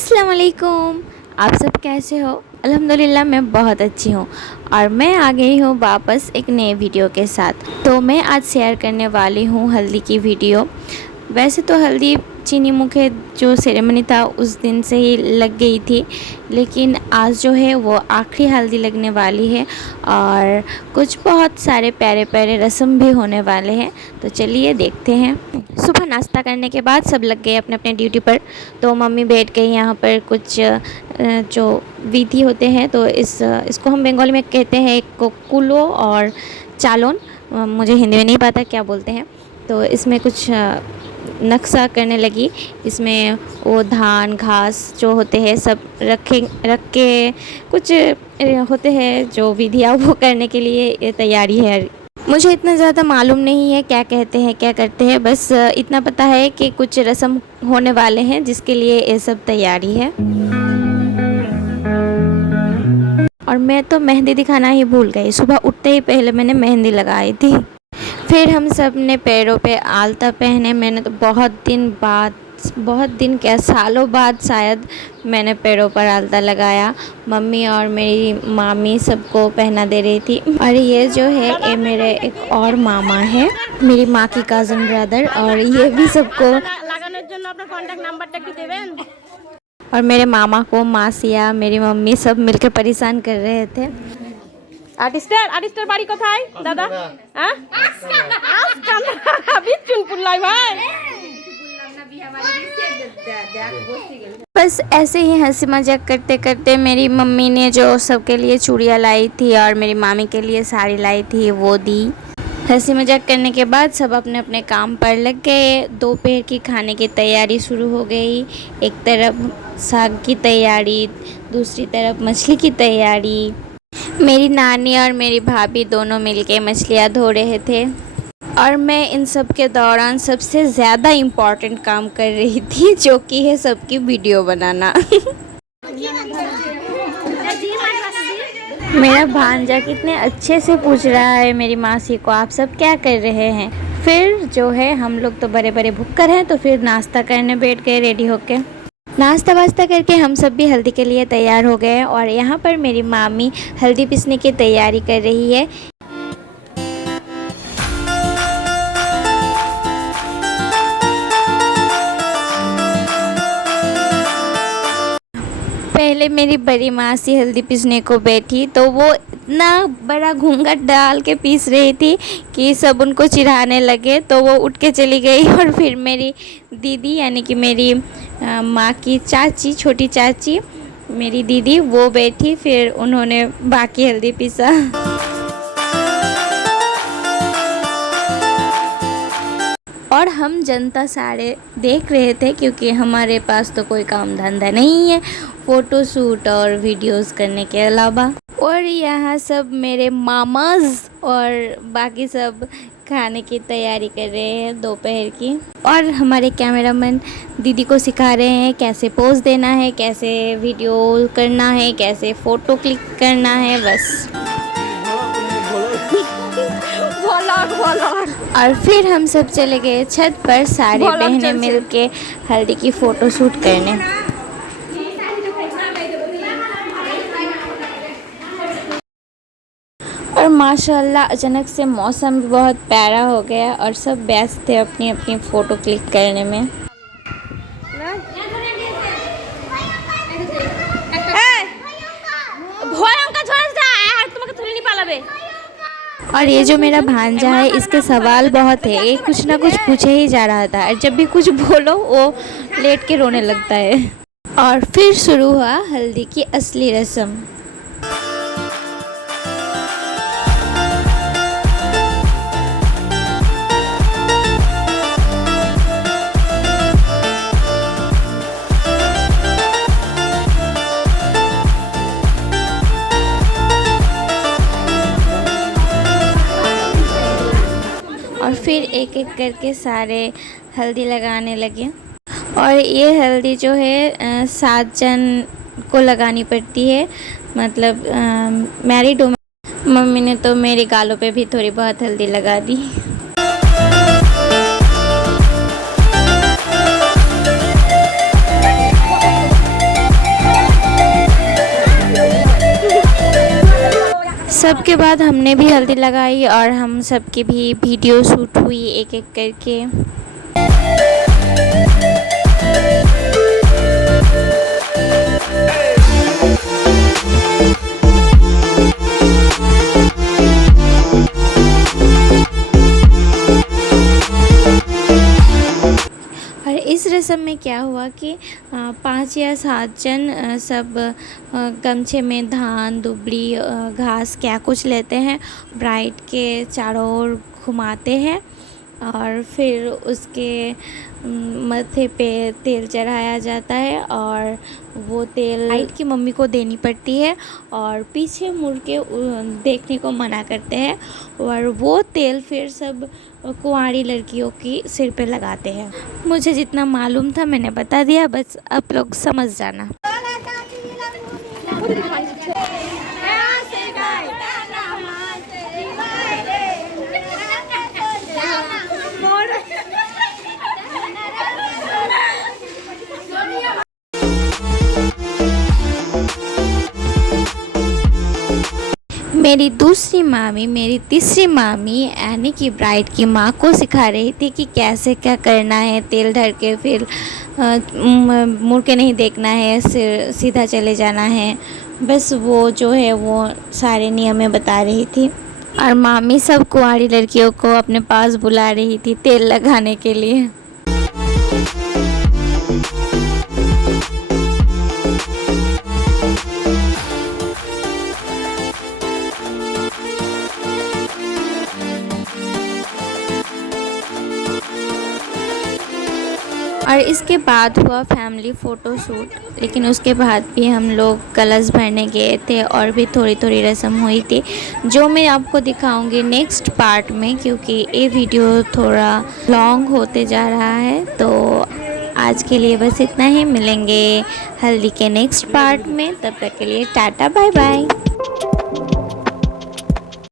अस्सलाम वालेकुम। आप सब कैसे हो? अल्हम्दुलिल्लाह मैं बहुत अच्छी हूँ और मैं आ गई हूँ वापस एक नए वीडियो के साथ। तो मैं आज शेयर करने वाली हूँ हल्दी की वीडियो। वैसे तो हल्दी चीनी मुखे जो सेरेमनी था उस दिन से ही लग गई थी, लेकिन आज जो है वो आखिरी हल्दी लगने वाली है और कुछ बहुत सारे प्यारे प्यारे रस्म भी होने वाले हैं। तो चलिए देखते हैं। सुबह नाश्ता करने के बाद सब लग गए अपने अपने ड्यूटी पर। तो मम्मी बैठ गई यहाँ पर कुछ जो विधि होते हैं, तो इसको हम बंगाली में कहते हैं एक कुलो और चालोन। मुझे हिंदी में नहीं पता क्या बोलते हैं। तो इसमें कुछ नक्शा करने लगी। इसमें वो धान घास जो होते हैं सब रख के कुछ होते हैं जो विधियाँ वो करने के लिए ये तैयारी है। मुझे इतना ज़्यादा मालूम नहीं है क्या कहते हैं क्या करते हैं, बस इतना पता है कि कुछ रस्म होने वाले हैं जिसके लिए ये सब तैयारी है। और मैं तो मेहंदी दिखाना ही भूल गई। सुबह उठते ही पहले मैंने मेहंदी लगाई थी। फिर हम सब ने पैरों पे आलता पहने। मैंने तो बहुत दिन क्या सालों बाद शायद मैंने पैरों पर आलता लगाया। मम्मी और मेरी मामी सबको पहना दे रही थी। और ये जो है ये मेरे एक और मामा है, मेरी माँ की कज़न ब्रदर, और ये भी सबको और मेरे मामा को मासिया मेरी मम्मी सब मिलकर परेशान कर रहे थे। आर्टिस्टर बाड़ी কোথায় দাদা? হ্যাঁ বিচুনপুল্লাই ভাই। बस ऐसे ही हंसी मजाक करते करते मेरी मम्मी ने जो सबके लिए चूड़ियाँ लाई थी और मेरी मामी के लिए साड़ी लाई थी वो दी। हंसी मजाक करने के बाद सब अपने अपने काम पर लग गए। दोपहर की खाने की तैयारी शुरू हो गई। एक तरफ साग की तैयारी, दूसरी तरफ मछली की तैयारी। मेरी नानी और मेरी भाभी दोनों मिलके मछलियाँ धो रहे थे और मैं इन सब के दौरान सबसे ज़्यादा इम्पॉर्टेंट काम कर रही थी, जो कि है सबकी वीडियो बनाना। मेरा भांजा कितने अच्छे से पूछ रहा है मेरी मासी को, आप सब क्या कर रहे हैं। फिर जो है हम लोग तो बड़े बड़े भुक्कर हैं, तो फिर नाश्ता करने बैठ गए रेडी होके। नाश्ता वास्ता करके हम सब भी हल्दी के लिए तैयार हो गए और यहाँ पर मेरी मामी हल्दी पीसने की तैयारी कर रही है। पहले मेरी बड़ी मासी हल्दी पीसने को बैठी तो वो इतना बड़ा घूंघट डाल के पीस रही थी कि सब उनको चिढ़ाने लगे, तो वो उठ के चली गई। और फिर मेरी दीदी यानी कि मेरी माँ की चाची, छोटी चाची मेरी दीदी, वो बैठी, फिर उन्होंने बाकी हल्दी पीसा। और हम जनता सारे देख रहे थे क्योंकि हमारे पास तो कोई काम धंधा नहीं है फ़ोटो शूट और वीडियोस करने के अलावा। और यहाँ सब मेरे मामाज और बाकी सब खाने की तैयारी कर रहे हैं दोपहर की। और हमारे कैमरामैन दीदी को सिखा रहे हैं कैसे पोज देना है, कैसे वीडियो करना है, कैसे फ़ोटो क्लिक करना है, बस। और फिर हम सब चले गए छत पर सारी बहनें मिलके हल्दी की फ़ोटो शूट करने। और माशाल्लाह अचानक से मौसम भी बहुत प्यारा हो गया और सब व्यस्त थे अपनी अपनी फ़ोटो क्लिक करने में। और ये जो मेरा भांजा है इसके सवाल बहुत है, ये कुछ ना कुछ पूछे ही जा रहा था और जब भी कुछ बोलो वो लेट के रोने लगता है। और फिर शुरू हुआ हल्दी की असली रस्म। और फिर एक एक करके सारे हल्दी लगाने लगे। और ये हल्दी जो है 7 जन को लगानी पड़ती है, मतलब मैरिड हो। मम्मी ने तो मेरे गालों पे भी थोड़ी बहुत हल्दी लगा दी। सबके बाद हमने भी हल्दी लगाई और हम सबकी भी वीडियो शूट हुई एक एक करके। और इस रस्म में क्या हुआ कि 5 या 7 जन सब गमछे में धान दुबड़ी घास क्या कुछ लेते हैं, ब्राइड के चारों ओर घुमाते हैं और फिर उसके माथे पे तेल चढ़ाया जाता है और वो तेल ब्राइड की मम्मी को देनी पड़ती है और पीछे मुड़ के देखने को मना करते हैं और वो तेल फिर सब कुंवारी लड़कियों की सिर पे लगाते हैं। मुझे जितना मालूम था मैंने बता दिया, बस आप लोग समझ जाना। मेरी दूसरी मामी, मेरी तीसरी मामी यानी कि ब्राइड की माँ को सिखा रही थी कि कैसे क्या करना है। तेल ढर के फिर मुड़ के नहीं देखना है, सिर सीधा चले जाना है। बस वो जो है वो सारे नियमें बता रही थी और मामी सब कुंवारी लड़कियों को अपने पास बुला रही थी तेल लगाने के लिए। और इसके बाद हुआ फैमिली फ़ोटो शूट, लेकिन उसके बाद भी हम लोग कलश भरने गए थे और भी थोड़ी थोड़ी रस्म हुई थी जो मैं आपको दिखाऊंगी नेक्स्ट पार्ट में, क्योंकि ये वीडियो थोड़ा लॉन्ग होते जा रहा है। तो आज के लिए बस इतना ही, मिलेंगे हल्दी के नेक्स्ट पार्ट में, तब तक के लिए टाटा बाय बाय।